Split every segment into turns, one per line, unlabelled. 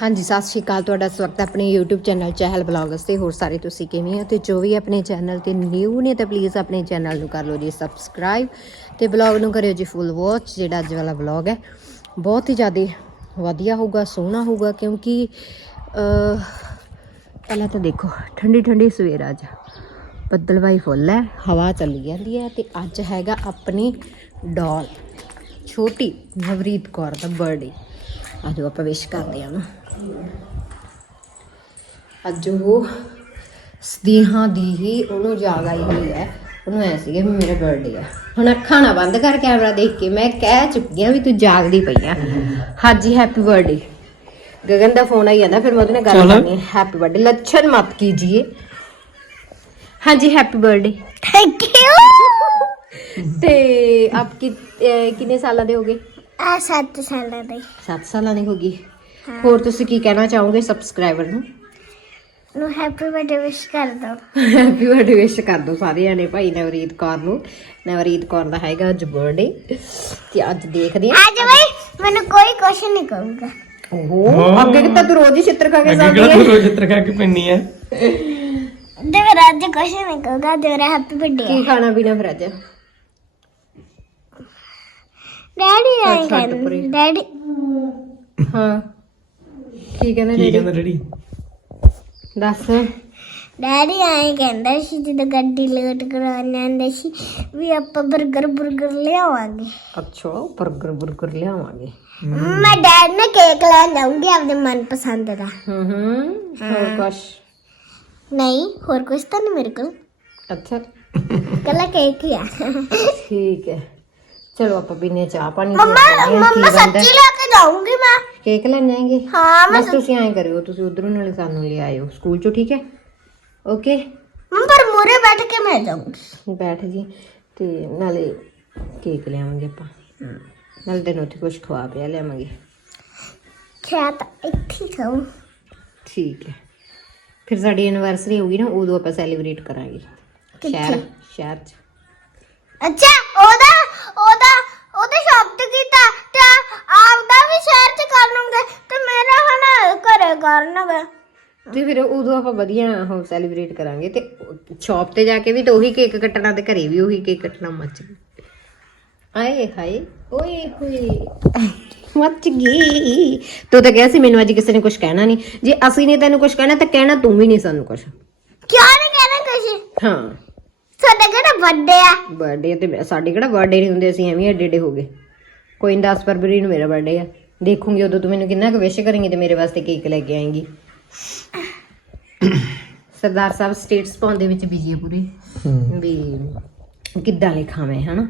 ਹਾਂਜੀ, ਸਤਿ ਸ਼੍ਰੀ ਅਕਾਲ। ਤੁਹਾਡਾ ਸਵਾਗਤ ਹੈ ਆਪਣੇ YouTube ਚੈਨਲ ਚਹਿਲ ਬਲੌਗਸ ਤੇ। ਹੋਰ ਸਾਰੇ ਤੁਸੀਂ ਕਿਵੇਂ ਹੋ? ਤੇ ਜੋ ਵੀ ਆਪਣੇ ਚੈਨਲ ਤੇ ਨਿਊ ਨੇ, ਤਾਂ ਪਲੀਜ਼ ਆਪਣੇ ਚੈਨਲ ਨੂੰ ਕਰ ਲਓ ਜੀ ਸਬਸਕ੍ਰਾਈਬ ਤੇ ਬਲੌਗ ਨੂੰ ਕਰਿਓ ਜੀ ਫੁੱਲ ਵਾਚ ਜਿਹੜਾ ਅੱਜ ਵਾਲਾ ਬਲੌਗ ਹੈ। ਬਹੁਤ ਹੀ ਜ਼ਿਆਦਾ ਵਧੀਆ ਹੋਊਗਾ, ਸੋਹਣਾ ਹੋਊਗਾ, ਕਿਉਂਕਿ ਪਹਿਲਾਂ ਤਾਂ ਦੇਖੋ ਠੰਡੀ ਠੰਡੀ ਸਵੇਰ ਅੱਜ। ਬੱਦਲਵਾਈ ਫੁੱਲ ਹੈ, ਹਵਾ ਚੱਲੀ ਜਾਂਦੀ ਹੈ ਤੇ ਅੱਜ ਹੈਗਾ ਆਪਣੀ ਡਾਲ ਛੋਟੀ ਨਵਰੀਤ ਕੌਰ ਦਾ ਬਰਥਡੇ ਆ ਜਾਓ ਆਪਾਂ ਵਿਸ਼ ਕਰਦੇ ਹਾਂ ਅੱਜ ਉਹ ਸਦੀਹਾਂ ਦੀ ਹੀ ਉਹਨੂੰ ਜਾਗ ਆਈ ਹੋਈ ਹੈ ਉਹਨੂੰ ਐ ਸੀਗੇ ਵੀ ਮੇਰਾ ਬਰਥਡੇ ਆ ਹੁਣ ਅੱਖਾਂ ਨਾ ਬੰਦ ਕਰ ਕੈਮਰਾ ਦੇਖ ਕੇ ਮੈਂ ਕਹਿ ਚੁੱਕੀ ਆ ਵੀ ਤੂੰ ਜਾਗਦੀ ਪਈ ਆ ਹਾਂਜੀ ਹੈਪੀ ਬਰਥਡੇ ਗगन ਦਾ ਫੋਨ ਆਈ ਜਾਂਦਾ ਫਿਰ ਮੈਂ ਉਹਦੇ ਨਾਲ ਗੱਲ ਕਰਨੀ ਹੈਪੀ ਬਰਥਡੇ ਲੱਛਣ ਮਤ ਕੀਜੀਏ ਹਾਂਜੀ ਹੈਪੀ ਬਰਥਡੇ
ਥੈਂਕ ਯੂ
ਤੇ ਆਪ ਕਿੰਨੇ ਸਾਲਾਂ ਦੇ ਹੋਗੇ
ਆ 7 ਸਾਲਾਂ ਦੀ
7 ਸਾਲਾਂ ਦੀ ਹੋ ਗਈ। ਹੋਰ ਤੁਸੀਂ ਕੀ ਕਹਿਣਾ ਚਾਹੋਗੇ ਸਬਸਕ੍ਰਾਈਬਰ ਨੂੰ?
ਨੂੰ ਹੈਪੀ ਬਰਥਡੇ ਵਿਸ਼ ਕਰ ਦੋ।
ਹੈਪੀ ਬਰਥਡੇ ਵਿਸ਼ ਕਰ ਦੋ ਸਾਰਿਆਂ ਨੇ ਭਾਈ ਨਵਰੀਤ ਕੌਰ ਨੂੰ। ਨਵਰੀਤ ਕੌਰ ਦਾ ਹੈਗਾ ਅੱਜ ਬਰਥਡੇ ਤੇ ਅੱਜ ਦੇਖਦੇ ਆ
ਅੱਜ ਭਾਈ ਮੈਨੂੰ ਕੋਈ ਕੁਐਸਚਨ ਨਹੀਂ ਕਹੂਗਾ।
ਓਹੋ ਅੱਗੇ ਕਿਤਾ ਤੂੰ ਰੋਜ਼ ਹੀ ਛਿੱਤਰ ਖਾ ਕੇ ਜਾਂਦੀ ਹੈ ਅੱਗੇ
ਤੂੰ ਰੋਜ਼ ਛਿੱਤਰ ਖਾ ਕੇ ਪੈਣੀ ਹੈ?
ਦੇਵਰਾਜ ਕੁਐਸਚਨ ਨਹੀਂ ਕਹੂਗਾ ਦੇਵਰਾ ਹੈਪੀ ਬਰਥਡੇ
ਕੀ ਖਾਣਾ ਪੀਣਾ ਫਿਰ ਅੱਜ?
ਡੈਡੀ ਆਏ
ਛੱਡ ਪਰੇ।
ਕਹਿੰਦੇ ਡੈਡੀ।
ਹਾਂ ਕੀ ਕਹਿੰਦਾ
ਕੀ
ਡੈਡੀ?
ਕਹਿੰਦਾ ਡੈਡੀ?
ਦੱਸ।
ਡੈਡੀ ਆਏ ਕਹਿੰਦਾ ਸੀ ਜਦੋਂ ਗੱਡੀ ਲੋਡ ਕਰਾਉਣ ਆਉਂਦੇ ਸੀ ਵੀ ਆਪਾਂ 버ਗਰ 버ਗਰ ਲਿਆਵਾਂਗੇ।
ਅੱਛਾ ਬਰਗਰ ਬਰਗਰ ਲਿਆਵਾਂਗੇ।
ਮੈਂ ਡੈਡ ਨੂੰ ਕੇਕ ਲੈਣ ਜਾਊਂਗੀ ਆਪਦੇ ਮਨਪਸੰਦ ਦਾ।
ਹੂੰ ਹੂੰ ਹੋਰ ਕੁਛ?
ਨਹੀਂ ਹੋਰ ਕੁਝ ਤਾਂ ਨਹੀਂ ਮੇਰੇ ਕੋਲ।
ਅੱਛਾ।
ਕੱਲਾ ਕੇਕ ਹੀ ਆ।
ਠੀਕ ਹੈ। ਚਲੋ ਆਪਾਂ ਪੀਨੇ ਚਾਹ ਪਾਣੀ
ਮੰਮਾ ਮੰਮਾ ਸੱਚੀ ਲੈ ਕੇ ਜਾਊਂਗੀ ਮੈਂ।
ਕੇਕ ਲੈਣ ਜਾਏਂਗੇ
ਹਾਂ ਮੈਂ
ਬਸ ਤੁਸੀਂ ਐਂ ਕਰਿਓ ਤੁਸੀਂ ਉਧਰੋਂ ਨਾਲੇ ਸਾਨੂੰ ਲੈ ਆਇਓ ਸਕੂਲ ਚੋਂ ਠੀਕ ਹੈ? ਓਕੇ?
ਮੰਮਾ ਪਰ ਮੂਰੇ ਬੈਠ ਕੇ ਮੈਂ ਜਾਊਂਗੀ।
ਬੈਠ ਜੀ ਤੇ ਨਾਲੇ ਕੇਕ ਲਿਆਵਾਂਗੇ ਆਪਾਂ। ਨਾਲੇ ਤੈਨੂੰ ਉੱਥੇ ਕੁਝ ਖਵਾ ਪਿਆ ਲਿਆਵਾਂਗੇ।
ਖਿਆ ਤਾਂ ਇੱਥੇ ਹੀ ਖਾਊਂ।
ਠੀਕ ਹੈ। ਫਿਰ ਸਾਡੀ ਐਨਵਰਸਰੀ ਹੋਊਗੀ ਨਾ ਉਦੋਂ ਆਪਾਂ ਸੈਲੀਬ੍ਰੇਟ ਕਰਾਂਗੇ। ਸ਼ਹਿਰ ਸ਼ਹਿਰ ਚ।
ਅੱਛਾ ਉਹਦਾ ਉਹਦੇ ਸ਼ੌਪ ਤੇ ਕੀਤਾ ਤੇ ਆਪਦਾ ਵੀ ਸ਼ਹਿਰ ਚ ਕਰ ਲੂੰਗੇ ਤੇ ਮੇਰਾ ਘਰੇ ਕਰਨਗੇ
ਤੇ ਫਿਰ ਉਦੋਂ ਆਪਾਂ ਵਧੀਆ ਉਹ ਸੈਲੀਬ੍ਰੇਟ ਕਰਾਂਗੇ ਤੇ ਸ਼ਾਪ ਤੇ ਜਾ ਕੇ ਵੀ ਤਾਂ ਉਹੀ ਕੇਕ ਕੱਟਣਾ ਤੇ ਘਰੇ ਵੀ ਉਹੀ ਕੇਕ ਕੱਟਣਾ ਮੱਚ ਗਈ ਆਏ ਹਾਏ ਓਏ ਹੋਏ ਮੱਚ ਗਈ। ਤੂੰ ਤਾਂ ਕਿਹਾ ਸੀ ਮੈਨੂੰ ਅੱਜ ਕਿਸੇ ਨੇ ਕੁਝ ਕਹਿਣਾ ਨਹੀਂ। ਜੇ ਅਸੀਂ ਨੇ ਤੈਨੂੰ ਕੁਝ ਕਹਿਣਾ ਤਾਂ ਕਹਿਣਾ ਤੂੰ ਵੀ ਨਹੀਂ ਸਾਨੂੰ ਕੁਝ
ਕਿਉਂ ਨਹੀਂ ਕਹਿਣਾ ਕੁਛ?
ਹਾਂ।
ਸਾਡਾ ਕਿਹੜਾ ਵੱਡੇ ਆ?
ਬਰਥਡੇ ਤੇ ਸਾਡੇ ਕਿਹੜਾ ਬਰਥਡੇ ਨਹੀਂ ਹੁੰਦੇ ਅਸੀਂ ਐਵੇਂ ਏਡੇ ਏਡੇ ਹੋ ਗਏ। ਕੋਈ ਨੀ 10 ਫਰਵਰੀ ਨੂੰ ਮੇਰਾ ਬਰਥਡੇ ਆ। ਦੇਖੂੰਗੀ ਉਦੋਂ ਤੂੰ ਮੈਨੂੰ ਕਿੰਨਾ ਕੁ ਵਿਸ਼ ਕਰੇਂਗੀ ਤੇ ਮੇਰੇ ਵਾਸਤੇ ਕੇਕ ਲੈ ਕੇ ਆਏਂਗੀ। ਸਰਦਾਰ ਸਾਹਿਬ ਸਟੇਟਸ ਪਾਉਣ ਦੇ ਵਿੱਚ ਬਿਜ਼ੀ ਆ ਪੂਰੇ। ਵੀ ਕਿੱਦਾਂ ਲਿਖਾਵੇਂ ਹਨਾ?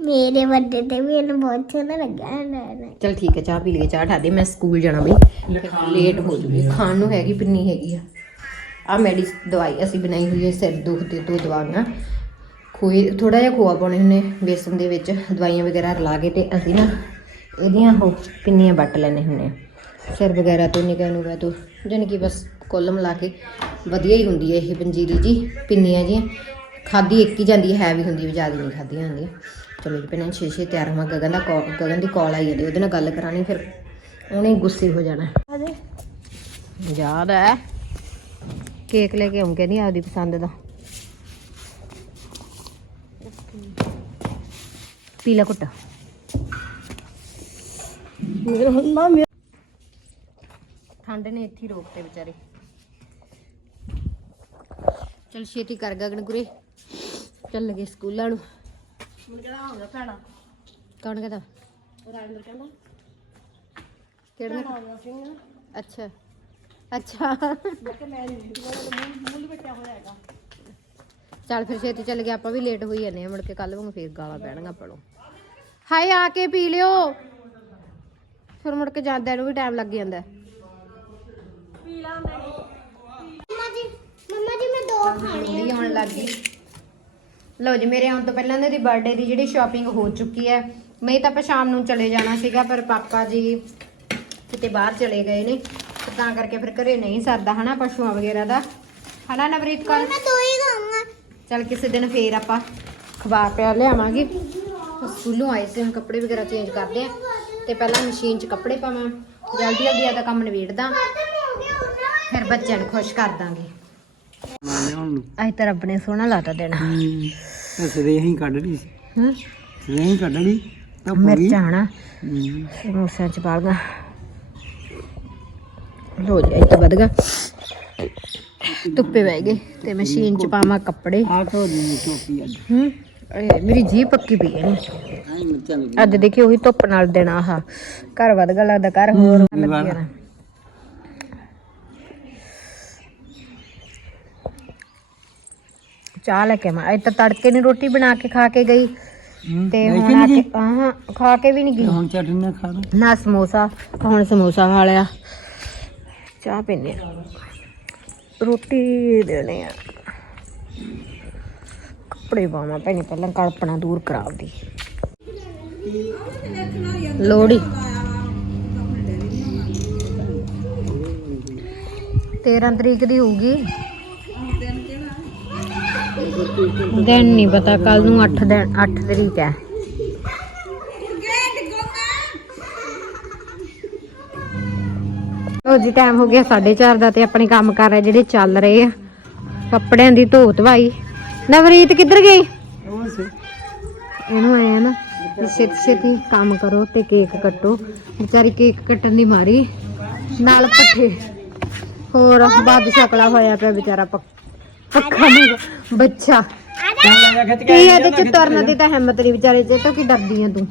ਮੇਰੇ ਵੱਡੇ ਤੇ ਵੀ ਇਹਨੂੰ ਬਹੁਤ ਸੋਹਣਾ ਲੱਗਾ ਹੈ
ਚਲ ਠੀਕ ਹੈ ਚਾਹ ਪੀ ਲਈਏ ਚਾਹ ਠਾ ਦੇ ਮੈਂ ਸਕੂਲ ਜਾਣਾ ਬਈ। ਲੇਟ ਹੋ ਜੂਗੀ ਖਾਣ ਨੂੰ ਹੈਗੀ ਪਿੰਨੀ ਹੈਗੀ ਆ। ਆ ਮੈਡੀ ਦਵਾਈ ਅਸੀਂ ਬਣਾਈ ਹੋਈ ਹੈ ਸਿਰ ਦੁਖ ਦੇ ਤੋਂ ਦਵਾਈਆਂ। ਖੋਏ ਥੋੜਾ ਜਿਹਾ ਖੋਆ ਪਾਉਣੇ ਹੁੰਨੇ ਬੇਸਨ ਦੇ ਵਿੱਚ ਦਵਾਈਆਂ ਵਗੈਰਾ ਰਲਾ ਕੇ ਤੇ ਅਸੀਂ ਨਾ ਇਹਦੀਆਂ ਉਹ ਪਿੰਨੀਆਂ ਵੱਟ ਲੈਣੇ ਹੁੰਨੇ ਆ। ਸਿਰ ਵਗੈਰਾ ਤੋਂ ਨਿਕਾ ਨੂੰ ਗਾ ਤੋਂ, ਜਾਣੀ ਕਿ ਬਸ ਕੁੱਲ ਮਿਲਾ ਕੇ ਵਧੀਆ ਹੀ ਹੁੰਦੀ ਹੈ ਇਹ ਪੰਜੀਰੀ ਜੀ, ਪਿੰਨੀਆਂ ਜੀ ਖਾਦੀ ਇੱਕ ਹੀ ਜਾਂਦੀ ਹੈ ਵੀ ਹੁੰਦੀ ਹੈ ਜ਼ਿਆਦਾ ਨਹੀਂ ਖਾਦੀਆਂ ਹੁੰਦੀਆਂ। ਚਲੋ ਜੀ ਪਹਿਲਾਂ ਛੇ ਛੇ ਤਿਆਰ ਹੋਵਾਂ, ਗਗਨ ਦਾ call- ਗਗਨ ਦੀ ਕਾਲ ਆਈ ਜਾਂਦੀ ਉਹਦੇ ਨਾਲ ਗੱਲ ਕਰਾਣੀ ਫਿਰ। ਉਹਨੇ ਗੁੱਸੇ ਹੋ ਜਾਣਾ। ਯਾਦ ਹੈ ਕੇਕ ਲੈ ਕੇ ਆਉਂਗੇ ਨਹੀਂ ਆਪਦੀ ਪਸੰਦ ਦਾ। ਪੀਲਾ ਕੁੱਟਾ ਠੰਡ ਨੇ ਇੱਥੇ ਹੀ ਰੋਕਤੇ ਵਿਚਾਰੇ। ਚਲ ਛੇਤੀ ਕਰ ਗਗਨ ਗੁਰੇ ਚੱਲ ਲਗੇ ਸਕੂਲਾਂ ਨੂੰ। ਕੌਣ ਕਹਿੰਦਾ? ਕਿਹੜਾ? ਅੱਛਾ। ਅੱਛਾ। ਚੱਲ ਫਿਰ ਛੇਤੀ ਚੱਲ ਗਿਆ ਆਪਾਂ ਵੀ ਲੇਟ ਹੋਈ ਜਾਂਦੇ ਆ ਮੁੜ ਕੇ ਕੱਲ ਨੂੰ ਫੇਰ ਗਾਲਾਂ ਪੈਣਗੀਆਂ ਆਪਾਂ ਨੂੰ। ਹਾਏ ਆ ਕੇ ਪੀ ਲਿਓ। ਫਿਰ ਮੁੜ ਕੇ ਜਾਂਦਿਆਂ ਨੂੰ ਵੀ ਟਾਈਮ ਲੱਗ ਜਾਂਦਾ।
ਮੰਮਾ ਜੀ ਮੰਮਾ ਜੀ ਮੈਂ ਦੋ ਖਾਣੇ
ਹੁੰਦੀ ਆਉਣ ਲੱਗ ਗਈ। ਲਓ ਜੀ ਮੇਰੇ ਆਉਣ ਤੋਂ ਪਹਿਲਾਂ ਇਹਦੀ ਬਰਥਡੇ ਦੀ ਜਿਹੜੀ ਸ਼ਾਪਿੰਗ ਹੋ ਚੁੱਕੀ ਹੈ ਮੈਂ ਤਾਂ ਆਪਾਂ ਸ਼ਾਮ ਨੂੰ ਚਲੇ ਜਾਣਾ ਸੀਗਾ ਪਰ ਪਾਪਾ ਜੀ ਕਿਤੇ ਬਾਹਰ ਚਲੇ ਗਏ ਨੇ ਤੇ ਕਰਕੇ ਫਿਰ ਘਰੇ ਨਹੀਂ ਸਰਦਾ ਹਨਾ ਪਸ਼ੂਆਂ ਵਗੈਰਾ ਦਾ। ਹਨਾ ਨਵਰੀਤ ਕੌਰ?
ਮੈਂ ਦੋ ਹੀ ਖਾਊਂਗਾ
ਚੱਲ ਕਿਸੇ ਦਿਨ ਫੇਰ ਆਪਾਂ ਖਵਾ ਪਿਆ ਲਿਆਵਾਂਗੇ। ਸਕੂਲੋਂ ਆਏ ਸੀ ਹੁਣ ਕੱਪੜੇ ਵਗੈਰਾ ਚੇਂਜ ਕਰਦੇ ਆ। ਤੇ ਪਹਿਲਾਂ ਮਸ਼ੀਨ 'ਚ ਕੱਪੜੇ ਪਾਵਾਂ ਜਲਦੀ ਜਲਦੀ ਆਦਾ ਕੰਮ ਨਿਬੇੜਦਾ ਫਿਰ ਬੱਚਿਆਂ ਨੂੰ ਖੁਸ਼ ਕਰ ਦਾਂਗੇ। ਅੱਜ ਤਾਂ ਰੱਬ ਨੇ ਸੋਹਣਾ ਲਾਤਾ ਦੇਣਾ
ਅਸ ਰੇਹੀ ਕੱਢ ਲਈ
ਹਾਂ?
ਰੇਹੀ ਕੱਢ ਲਈ ਤਾਂ
ਮਿਰਚਾਂ ਹਨਾ?
ਹੂੰ।
ਸਮੋਸਿਆਂ 'ਚ ਪਾ ਦਾਂ ਲੋ ਜੀ ਇੱਥੇ ਵਧ ਗਿਆ। ਧੁੱਪੇ ਬਹਿ ਗਏ ਤੇ ਮਸ਼ੀਨ 'ਚ ਪਾਵਾਂ ਕੱਪੜੇ।
ਆਹ ਤੋਂ ਦੀ ਟੋਪੀ ਅੱਜ।
ਹੂੰ? ਇਹ ਮੇਰੀ ਜੀਭ ਪੱਕੀ ਪਈ ਹੈ ਨੀ ਅੱਜ ਦੇਖੀ ਉਹੀ ਧੁੱਪ ਨਾਲ ਦੇਣਾ ਆਹ। ਘਰ ਵਧ ਗਿਆ ਲੱਗਦਾ ਘਰ ਹੋਰ
ਹੂੰ,
ਲੱਗੀ
ਵਾਲਾ।
ਨਾ। ਚਾਹ ਲੈ ਕੇ ਮੈਂ ਅੱਜ ਤਾਂ ਤੜਕੇ ਨਹੀਂ ਰੋਟੀ ਬਣਾ ਕੇ ਖਾ ਕੇ ਗਈ। ਤੇ ਹੁਣ ਆ
ਨੀ
ਕੇ ਹਾਂ ਖਾ ਕੇ ਵੀ ਨਹੀਂ
ਗਈ? ਹੁਣ ਚਟਨੀ ਨਾਲ ਖਾ ਲਓ।
ਨਾ ਸਮੋਸਾ ਹੁਣ ਸਮੋਸਾ ਖਾ ਲਿਆ। ਚਾਹ ਪੀਨੇ ਰੋਟੀ ਦੇਣੇ ਆ। ਕੱਪੜੇ ਪਾਵਾਂ ਭੈਣੇ, ਪਹਿਲਾਂ ਕਲਪਨਾ ਦੂਰ ਕਰਾਵਦੀ ਲੋੜੀ 13 ਤਰੀਕ ਦੀ ਹੋਊਗੀ। ਦਿਨ ਨਹੀਂ ਪਤਾ ਕੱਲ ਨੂੰ 8 ਦਿਨ 8 ਤਰੀਕ ਹੈ। ਲੋ ਜੀ ਟਾਈਮ ਹੋ ਗਿਆ 4:30 ਦਾ ਤੇ ਆਪਣੇ ਕੰਮ ਕਰ ਰਹੇ ਜਿਹੜੇ ਚੱਲ ਰਹੇ ਆ। ਕੱਪੜਿਆਂ ਦੀ ਧੋ ਧਵਾਈ ਨਵਰੀਤ ਕਿੱਧਰ ਗਈ? ਇਹਨੂੰ ਆਇਆ ਨਾ ਵੀ ਛੇਤੀ ਛੇਤੀ ਕੰਮ ਕਰੋ ਤੇ ਕੇਕ ਕੱਟੋ। ਵਿਚਾਰੀ ਕੇਕ ਕੱਟਣ ਦੀ ਮਾਰੀ ਨਾਲ ਪੱਠੇ ਹੋਰ ਬਾਦ ਸ਼ਕਲਾ ਹੋਇਆ ਪਿਆ ਵਿਚਾਰਾ ਪੱਕ- ਪੱਖਾ ਨਹੀਂ ਬੱਚਾ। ਕੀ ਇਹਦੇ ਚ ਤੁਰਨ ਦੀ ਤਾਂ ਹਿੰਮਤ ਨਹੀਂ ਵਿਚਾਰੇ ਚ ਤਾਂ ਕੀ ਡਰਦੀ ਆ ਤੂੰ?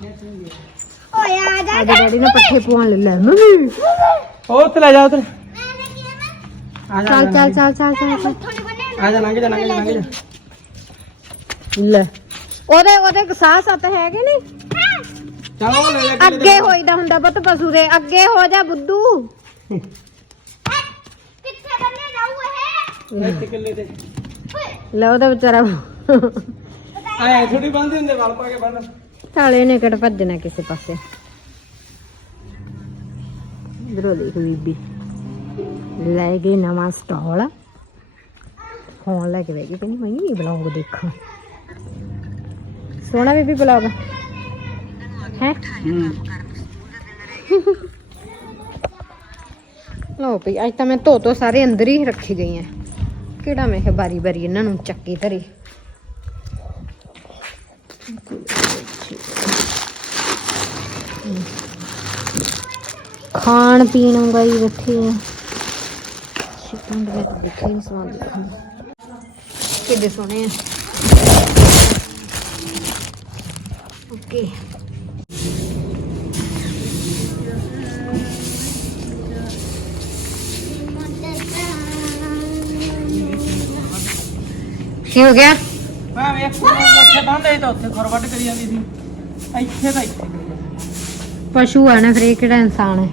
ਓਏ ਆ ਜਾ
ਡੈਡੀ ਨੇ ਪੱਠੇ ਪਵਾਉਣ ਲੈ ਲੈ। ਮੰਮੀ।
ਉਹ ਉੱਥੇ ਲੈ ਜਾ ਉੱਥੇ। ਆ ਜਾ
ਚੱਲ ਚੱਲ ਚੱਲ। ਚੱਲ ਚੱਲ
ਆ ਜਾ ਲੰਘ ਜਾ ਲੰਘ ਜਾ ਲੰਘ ਜਾ।
ਲੈ। ਉਹਦੇ ਉਹਦੇ ਸਾਹ ਸੱਤ ਹੈਗੇ ਨਹੀਂ
ਚਲੋ ਲੈ ਲੈ
ਅੱਗੇ ਹੋਈਦਾ ਹੁੰਦਾ ਪੁੱਤ ਪਸ਼ੂ ਦੇ। ਅੱਗੇ ਹੋ ਜਾ ਬੁੱਧੂ।
ਕਿੱਥੇ ਬੰਨੇ ਜਾਊ ਇਹ?
ਇੱਥੇ ਕਿੱਲੇ ਤੇ
ਲੈ ਉਹਦਾ ਵਿਚਾਰਾ।
ਆਏ ਥੋੜੀ ਬੰਦੇ ਹੁੰਦੇ ਵਲ ਪਾ ਕੇ ਬੰਨ।
ਸਾਲੇ ਨੇ ਕਿਹੜਾ ਭੱਜਣਾ ਕਿਸੇ ਪਾਸੇ। ਇਧਰੋਂ ਦੇਖ ਬੀਬੀ। ਲੈ ਗਏ ਨਵਾਂ ਸਟਾਲ। ਫੋਨ ਲੈ ਕੇ ਬਹਿ ਗਈ ਕਹਿੰਦੀ ਮੈਂ ਨਹੀਂ ਬਲੌਗ ਦੇਖਾਂ। ਸੋਹਣਾ ਬੀਬੀ ਬਲੌਗ। ਹੈ? ਲੋ ਭਈ ਅੱਜ ਤਾਂ ਮੈਂ ਧੋ ਧੋ ਸਾਰੇ ਅੰਦਰ ਹੀ ਰੱਖੀ ਗਈ ਆ। ਕਿਹੜਾ ਮੈਂ ਕਿਹਾ ਬਾਰੀ ਬਾਰੀ ਇਹਨਾਂ ਨੂੰ ਚੱਕੀ ਧਰੇ। ਖਾਣ ਪੀਣ ਨੂੰ ਗਈ ਬੈਠੀ ਆ। ਸ਼ਿਪਿੰਗ ਦੇ ਦੇਖੇ ਨਹੀਂ ਸਮਾਨ ਕਿੱਡੇ ਸੋਹਣੇ ਆ। ਓਕੇ ਕੀ ਹੋ ਗਿਆ?
ਮੈਂ ਵੇਖ ਉੱਥੇ ਬੰਦੇ ਤਾਂ ਉੱਥੇ ਖਰਵਟ ਕਰੀ ਜਾਂਦੀ ਸੀ। ਇੱਥੇ ਤਾਂ ਇੱਥੇ।
ਪਸ਼ੂ ਆ ਨਾ ਫਿਰ ਇਹ ਕਿਹੜਾ ਇਨਸਾਨ ਹੈ?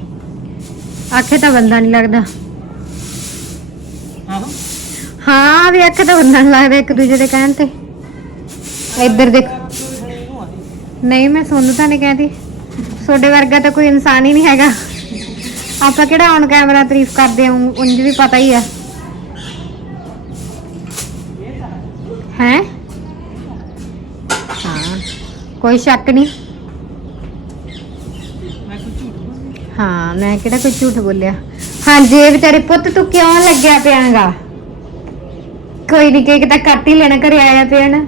ਆਖੇ ਤਾਂ ਬੰਦਾ ਨਹੀਂ ਲੱਗਦਾ।
ਆਹੋ।
ਹਾਂ ਵੀ ਆਖੇ ਤਾਂ ਬੰਦਾ ਨਹੀਂ ਲੱਗਦਾ ਇੱਕ ਦੂਜੇ ਦੇ ਕਹਿਣ ਤੇ। ਇੱਧਰ ਦੇਖ। ਨਹੀਂ ਮੈਂ ਸੋਨੂੰ ਤਾਂ ਨਹੀਂ ਕਹਿੰਦੀ। ਤੁਹਾਡੇ ਵਰਗਾ ਤਾਂ ਕੋਈ ਇਨਸਾਨ ਹੀ ਨਹੀਂ ਹੈਗਾ। ਆਪਾਂ ਕਿਹੜਾ ਔਨ ਕੈਮਰਾ ਤਾਰੀਫ ਕਰਦੇ ਹਾਂ ਉਂਝ ਵੀ ਪਤਾ ਹੀ ਆ। ਹੈ? ਹਾਂ ਕੋਈ ਸ਼ੱਕ ਨਹੀਂ। ਹਾਂ ਮੈਂ ਕਿਹੜਾ ਕੋਈ ਝੂਠ ਬੋਲਿਆ? ਹਾਂਜੀ ਇਹ ਵਿਚਾਰੇ ਪੁੱਤ ਤੂੰ ਕਿਉਂ ਲੱਗਿਆ ਪਿਆਗਾ? ਕੋਈ ਨਹੀਂ ਕੇਕ ਤਾਂ ਕੱਟ ਹੀ ਲੈਣਾ ਘਰੇ ਆਇਆ ਪਿਆ ਨਾ।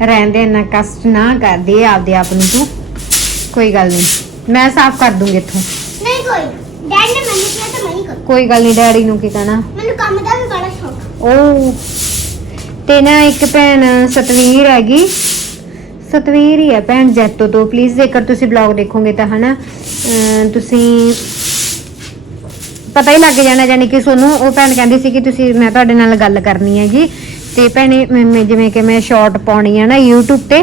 ਰਹਿੰਦੇ ਇੰਨਾ ਕਸ਼ਟ ਨਾ ਕਰਦੇ ਆਪਦੇ ਆਪ ਨੂੰ ਤੂੰ। ਕੋਈ ਗੱਲ ਨਹੀਂ ਮੈਂ ਸਾਫ਼ ਕਰ ਦੂੰਗੀ ਇੱਥੋਂ।
ਨਹੀਂ ਕੋਈ ਡੈਡ ਨੇ ਮੈਨੂੰ ਕਿਹਾ ਤਾਂ ਮੈਂ ਹੀ ਕਰ।
ਕੋਈ ਗੱਲ ਨਹੀਂ ਡੈਡੀ ਨੂੰ ਕੀ ਕਹਿਣਾ?
ਮੈਨੂੰ ਕੰਮ ਦਾ ਵੀ ਬੜਾ ਸ਼ੌਕ
ਉਹ ਤੇ ਨਾ ਇੱਕ ਭੈਣ ਸਤਵੀਰ ਹੈਗੀ। ਸਤਵੀਰ ਹੀ ਹੈ ਭੈਣ ਜੈਤੋ ਤੋਂ। ਪਲੀਜ਼ ਜੇਕਰ ਤੁਸੀਂ ਬਲੌਗ ਦੇਖੋਗੇ ਤਾਂ ਹਨਾ ਤੁਸੀਂ ਪਤਾ ਹੀ ਲੱਗ ਜਾਣਾ ਯਾਨੀ ਕਿ ਤੁਹਾਨੂੰ ਉਹ ਭੈਣ ਕਹਿੰਦੀ ਸੀ ਕਿ ਤੁਸੀਂ ਮੈਂ ਤੁਹਾਡੇ ਨਾਲ ਗੱਲ ਕਰਨੀ ਹੈਗੀ। ਤੇ ਭੈਣੇ ਮੈਂ- ਜਿਵੇਂ ਕਿ ਮੈਂ ਸ਼ਾਰਟ ਪਾਉਣੀ ਹੈ ਨਾ YouTube ਤੇ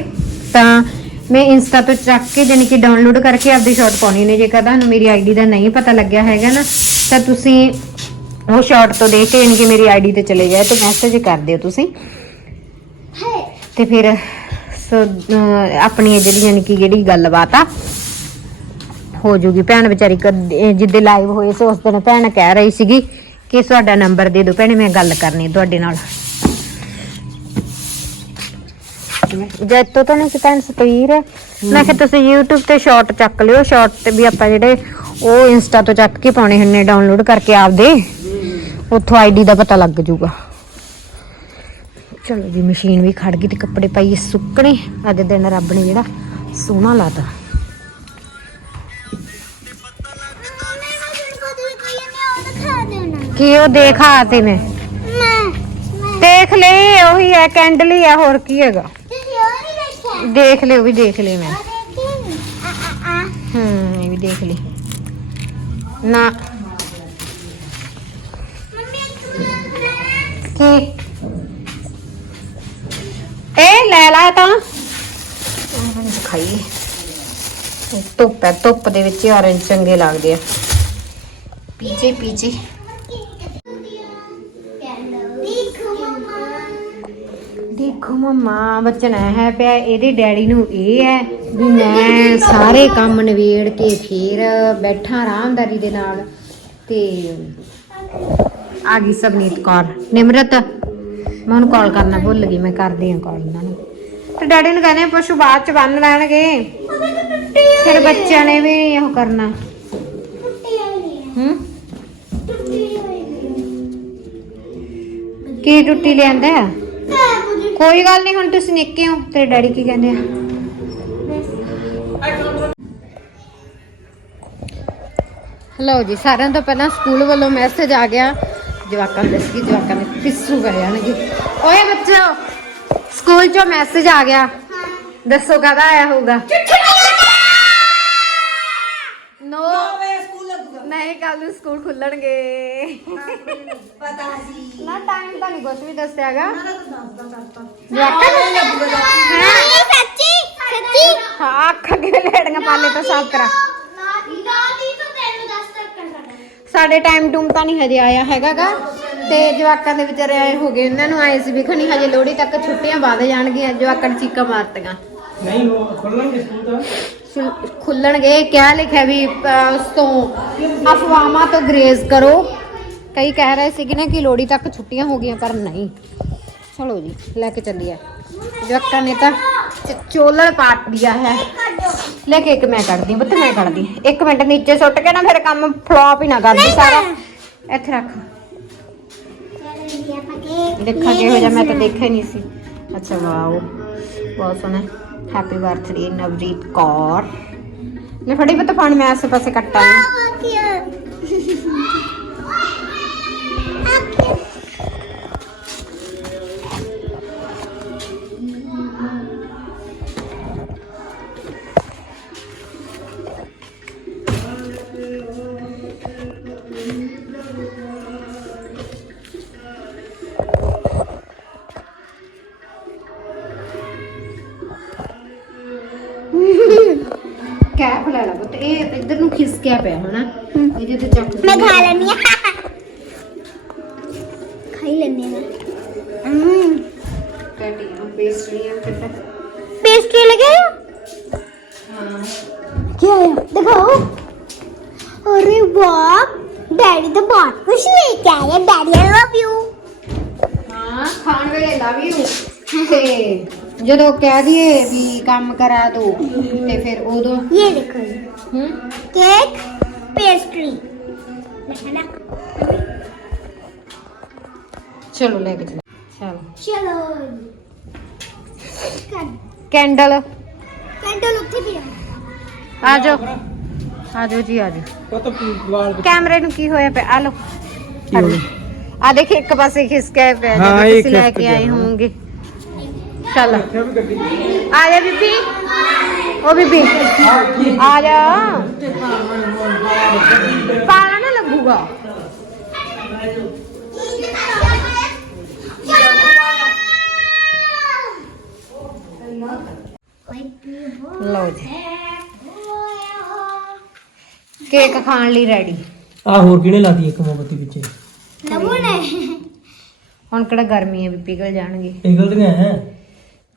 ਤਾਂ ਮੈਂ ਇੰਸਟਾ ਤੋਂ ਚੱਕ ਕੇ ਯਾਨੀ ਕਿ ਡਾਊਨਲੋਡ ਕਰਕੇ ਆਪਦੀ ਸ਼ਾਰਟ ਪਾਉਣੀ ਨੇ। ਜੇਕਰ ਤੁਹਾਨੂੰ ਮੇਰੀ ਆਈਡੀ ਦਾ ਨਹੀਂ ਪਤਾ ਲੱਗਿਆ ਹੈਗਾ ਨਾ ਤਾਂ ਤੁਸੀਂ ਉਹ ਸ਼ਾਰਟ ਤੋਂ ਦੇਖ ਕੇ ਯਾਨੀ ਕਿ ਮੇਰੀ ਆਈਡੀ ਤੇ ਚਲੇ ਜਾਏ ਤਾਂ ਮੈਸੇਜ ਕਰ ਦਿਓ ਤੁਸੀਂ। ਤੇ ਫਿਰ ਆਪਣੀ ਜਿਹੜੀ ਯਾਨੀ ਕਿ ਜਿਹੜੀ ਗੱਲਬਾਤ ਆ ਹੋ ਜੂਗੀ। ਭੈਣ ਵਿਚਾਰੀ ਜਿੱਦੇ ਲਾਈਵ ਹੋਏ ਸੀ ਉਸ ਦਿਨ ਭੈਣ ਕਹਿ ਰਹੀ ਸੀਗੀ ਕਿ ਤੁਹਾਡਾ ਨੰਬਰ ਦੇ ਦਿਓ। ਭੈਣੇ ਮੈਂ ਗੱਲ ਕਰਨੀ ਤੁਹਾਡੇ ਨਾਲ। ਜੈਤੋ ਤਾਂ ਨਹੀਂ ਸੀ ਭੈਣ ਸਤਵੀਰ ਮੈਂ ਕਿਹਾ ਤੁਸੀਂ YouTube ਤੇ ਸ਼ਾਰਟ ਚੱਕ ਲਿਓ। ਸ਼ਾਰਟ ਤੇ ਵੀ ਆਪਾਂ ਜਿਹੜੇ ਉਹ ਇੰਸਟਾ ਤੋਂ ਚੱਕ ਕੇ ਪਾਉਣੇ ਹੁੰਨੇ ਡਾਊਨਲੋਡ ਕਰਕੇ ਆਪਦੇ। ਉੱਥੋਂ ਆਈਡੀ ਦਾ ਪਤਾ ਲੱਗ ਜਾਊਗਾ। ਚਲੋ ਜੀ ਮਸ਼ੀਨ ਵੀ ਖੜ ਗਈ ਤੇ ਕੱਪੜੇ ਪਾਈਏ ਸੁੱਕਣੇ। ਅੱਜ ਦਿਨ ਰੱਬ ਨੇ ਜਿਹੜਾ ਸੋਹਣਾ ਲਾਤਾ। ਕੀ ਉਹ ਦੇਖਾ ਤੇ ਮੈਂ ਦੇਖ ਲੈ ਉਹੀ ਹੈ ਕੈਂਡਲ ਹੀ ਹੈ ਹੋਰ ਕੀ ਹੈਗਾ? ਦੇਖ ਲੈ ਉਹ ਵੀ ਦੇਖ ਲੈ ਮੈਂ। ਹੂੰ ਇਹ ਵੀ ਦੇਖ ਲੈ ਨਾ। ਕੀ? ਇਹ ਲੈ ਲਾ ਤਾਂ। ਖਾਈ ਧੁੱਪ ਹੈ ਧੁੱਪ ਦੇ ਵਿੱਚ ਔਰੰਜ ਚੰਗੇ ਲੱਗਦੇ ਆ। ਪੀਛੇ ਪੀਛੇ ਦੇਖੋ ਮਮਾ ਬਚਨ ਹੈ ਪਿਆ ਇਹਦੇ ਡੈਡੀ ਨੂੰ ਇਹ ਹੈ ਵੀ ਮੈਂ ਸਾਰੇ ਕੰਮ ਨਵੇੜ ਕੇ ਫੇਰ ਬੈਠਾ ਆਰਾਮਦਾਰੀ ਦੇ ਨਾਲ ਤੇ ਆ ਗਈ ਸਵਨੀਤ ਕੌਰ। ਨਿਮਰਤ ਮੈਂ ਉਹਨੂੰ ਕਾਲ ਕਰਨਾ ਭੁੱਲ ਗਈ ਮੈਂ ਕਰਦੀ ਹਾਂ ਕਾਲ ਉਹਨਾਂ ਨੂੰ। ਤੇ ਡੈਡੀ ਨੂੰ ਕਹਿੰਦੇ ਆ, ਪਸ਼ੂ ਬਾਅਦ ਚ ਬੰਨ ਲੈਣਗੇ। ਫਿਰ ਬੱਚਿਆਂ ਨੇ ਵੀ ਉਹ ਕਰਨਾ। ਹੂੰ? ਕੀ ਟੁੱਟੀ ਲਿਆਂਦਾ? ਹੈ? ਕੋਈ ਗੱਲ ਨਹੀਂ ਹੁਣ ਤੁਸੀਂ ਨਿੱਕੇ ਹੋ ਤੇਰੇ ਡੈਡੀ ਕੀ ਕਹਿੰਦੇ ਆ? ਲਓ ਜੀ ਸਾਰਿਆਂ ਤੋਂ ਪਹਿਲਾਂ ਸਕੂਲ ਵੱਲੋਂ ਮੈਸੇਜ ਆ ਗਿਆ। ਜਵਾਕਾਂ ਦੇ ਸੀ ਜਵਾਕਾਂ ਦੇ ਪਿੱਸੂ ਜਾਣਗੇ ਓਏ ਬੱਚੋ ਸਕੂਲ ਚੋਂ ਮੈਸੇਜ ਆ ਗਿਆ। ਦੱਸੋ ਕਦਾ ਆਇਆ ਹੋਊਗਾ? ਨੋ ਨਹੀਂ ਕੱਲ ਨੂੰ ਸਕੂਲ ਖੁੱਲਣਗੇ। ਪਤਾ ਸੀ। ਨਾ ਟਾਈਮ ਤਾਂ ਨਹੀਂ ਕੁਝ ਵੀ ਦੱਸਿਆਗਾ ਨੂੰ
ਸੱਚੀ ਸੱਚੀ।
ਹਾਂ ਅੱਖ ਅੱਗੇ ਲੈੜੀਆਂ ਪਾਲੇ ਤਾਂ ਸਾਫ਼ ਕਰਾ। ਸਾਡੇ। ਟਾਈਮ ਟੂਮ ਤਾਂ ਨਹੀਂ ਹਜੇ ਆਇਆ ਹੈਗਾਗਾ ਤੇ ਜਵਾਕਾਂ ਦੇ ਵਿਚਾਰੇ ਆਏ ਹੋ ਗਏ। ਉਹਨਾਂ ਨੂੰ ਆਏ ਸੀ ਵੀ ਖਣੀ ਹਜੇ ਲੋਹੜੀ ਤੱਕ ਛੁੱਟੀਆਂ ਵੱਧ ਜਾਣਗੀਆਂ। ਜਵਾਕਾਂ ਚੀਕਾਂ ਮਾਰਤੀਆਂ।
ਨਹੀਂ ਉਹ ਖੁੱਲਣਗੇ ਸਕੂਲ ਤਾਂ।
ਖੁੱਲਣਗੇ ਕਿਆ ਲਿਖਿਆ ਵੀ ਅਹ, ਉਸ ਤੋਂ ਅਫਵਾਹਾਂ ਤੋਂ ਗਰੇਜ਼ ਕਰੋ। ਕਈ ਕਹਿ ਰਹੇ ਸੀ ਕਿ ਨਾ ਕਿ ਲੋਹੜੀ ਤੱਕ ਛੁੱਟੀਆਂ ਹੋ ਗਈਆਂ ਪਰ ਨਹੀਂ। ਚਲੋ ਜੀ ਲੈ ਕੇ ਚੱਲੀਏ। ਜਵਾਕਾਂ ਨੇ ਤਾਂ ਚ- ਚੋਲਣ ਪਾਟ ਦਿਆ ਹੈ। ਲੈ ਕੇ ਇੱਕ ਮੈਂ ਕੱਢਦੀ ਬੱਤ ਮੈਂ ਕੱਢਦੀ। ਇੱਕ ਮਿੰਟ ਨੀਚੇ ਸੁੱਟ ਕੇ ਨਾ ਫਿਰ ਕੰਮ ਫਲॉप ਹੀ ਨਾ ਕਰਦੀ ਸਾਰਾ। ਇੱਥੇ ਰੱਖ। ਦੇਖਾ ਕਿਹੋ ਜਿਹਾ ਮੈਂ ਤਾਂ ਦੇਖਿਆ ਹੀ ਨਹੀਂ ਸੀ। ਅੱਛਾ ਵਾਓ ਬਹੁਤ ਸੋਹਣਾ। ਹੈਪੀ ਬਰਥਡੇ ਨਵਰੀਤ ਕੌਰ ਲੈ ਫੜੀ ਬੱਤ ਪਾਣੀ ਮੈਂ ਆਸੇ ਪਾਸੇ ਕੱਟਾ ਕੈਪ ਲੈ ਲਾ ਪੁੱਤ ਇਹ ਇੱਧਰ ਨੂੰ ਖਿਸਕਿਆ ਪਿਆ ਹਨਾ ਇਹਦੇ ਤੇ ਚੱਕ
ਮੈਂ ਖਾ ਲੈਣੀ ਆ
ਜਦੋਂ ਕਹਿ ਦਈਏ ਵੀ ਕੰਮ ਕਰਾ ਦੋ ਤੇ ਫਿਰ ਉਦੋਂ
ये देखो ये
ਹੂੰ
केक पेस्ट्री ना
ਚਲੋ ਲੈ ਕੇ ਚਲੋ ਚਲੋ
चलो
ਕੈਂਡਲ
कैंडल उत्थे भी है
ਆ ਜਾਓ ਆ ਜਾਓ ਜੀ ਆ ਜਾਓ
ਉਹ ਤਾਂ ਵਾਲ
ਕੈਮਰੇ ਨੂੰ ਕੀ ਹੋਇਆ ਪਿਆ ਆ ਲੋ ਆ ਦੇਖੀ ਇੱਕ ਪਾਸੇ ਖਿਸਕਿਆ ਪਿਆ
ਹਾਂ,
ਜਦੋਂ
ਇਹ
ਤੁਸੀਂ ਲੈ
ਖਿਸਕ
ਕੇ
ਗਿਆ।
ਆਏ ਹੋਵੋਗੇ ਚੱਲ। ਆ ਜਾ ਬੀਬੀ। ਉਹ ਬੀਬੀ। ਆ ਜਾ। ਪਾਲਾ ਨਾ ਲੱਗੂਗਾ। ਲਓ ਜੀ। ਕੇਕ ਖਾਣ ਲਈ ਰੈਡੀ।
ਆ ਹੋਰ ਕਿਹਨੇ ਲਾਤੀ ਇੱਕ ਮੋਮਬਤੀ ਪਿੱਛੇ?
ਲਵੋ ਨੇ
ਹੁਣ ਕਿਹੜਾ ਗਰਮੀ ਹੈ ਬੀਬੀ ਕੋਲ ਜਾਣਗੇ।
ਪਿਘਲ ਗਏ ਹੈ।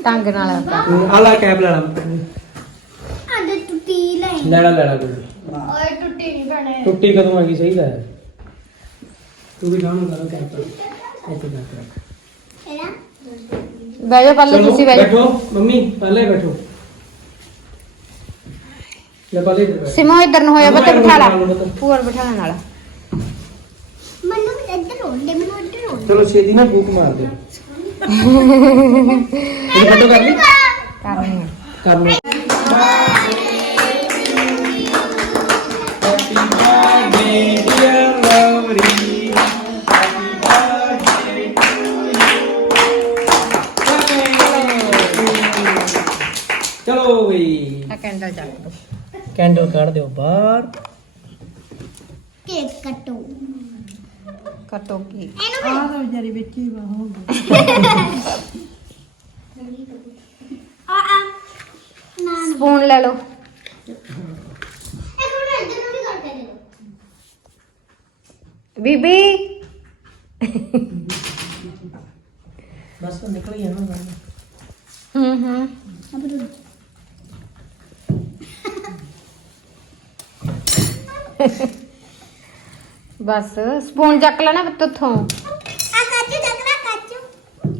ਟੰਗ ਨਾਲ ਆਪਾਂ
ਆਲਾ ਕੈਪ ਲੈ ਲਾ
ਆਦੇ ਟੁੱਟੀ ਲੈ
ਲੈ ਲਾ ਲੈ ਲਾ ਕੋਈ
ਓਏ ਟੁੱਟੀ ਨਹੀਂ ਬਣੇ
ਟੁੱਟੀ ਕਦੋਂ ਆ ਗਈ? ਸਹੀ ਲੈ। ਤੂੰ ਵੀ ਗਾਣਾ ਲਾ ਕੈਪ ਇੱਥੇ ਜਾ ਕੇ
ਇਹਦਾ
ਬਹਿ ਜਾਓ ਪੱਲੇ ਤੁਸੀਂ ਬਹਿ ਜਾਓ
ਬੈਠੋ। ਮੰਮੀ ਪਹਿਲੇ ਬੈਠੋ। ਲੈ ਪਹਿਲੇ ਇੱਧਰ ਬੈਠ।
ਸਿਮੋ ਇੱਧਰ ਨੂੰ ਹੋਇਆ ਬੱਤੇ ਬਿਠਾ ਲਾ। ਪੂਰ ਬਿਠਾ ਲਾ ਨਾਲ।
ਮੈਨੂੰ ਇੱਧਰ ਹੋਂਦੇ ਮੈਨੂੰ ਇੱਧਰ ਹੋਂਦੇ
ਚਲੋ ਛੇਤੀ ਨਾ ਬੂਕ ਮਾਰ ਦੇ। ਇਹ ਫੋਟੋ ਕਰ ਲਈ
ਕਰਨੀ ਹੈ
ਕਰ ਲਓ ਹੈਪੀ ਬਰਥਡੇ ਡੀਅਰ ਲਵਰੀ ਹੈਪੀ ਬਰਥਡੇ ਚਲੋ ਬਈ
ਆ ਕੈਂਡਲ ਚੱਕ ਦੋ
ਕੈਂਡਲ ਕੱਢ ਦਿਓ ਬਾਹਰ
ਕੇਕ ਕੱਟੋ
ਕੱਟੋ ਕੀ
ਇਹਨੂੰ
ਆਹ ਤਾਂ ਵਿਚਾਰੀ ਵਿੱਚ ਹੀ ਹੋ
ਆ ਆ। ਨਾ ਨਾ।
ਸਪੂਨ ਲੈ ਲਓ।
ਇਹ ਥੋੜਾ ਇੱਧਰ ਨੂੰ ਵੀ ਕਰਕੇ ਦੇ ਦਿਓ।
ਬੀਬੀ।
ਬਸ ਨਿਕਲ ਹੀ ਜਾਣਾ।
ਹੂੰ ਹੂੰ। ਬਸ ਸਪੂਨ ਚੱਕ ਲੈਣਾ ਬੱਤ ਉੱਥੋਂ।
ਆ ਕਾਚੂ ਚੱਕਣਾ ਕਾਚੂ।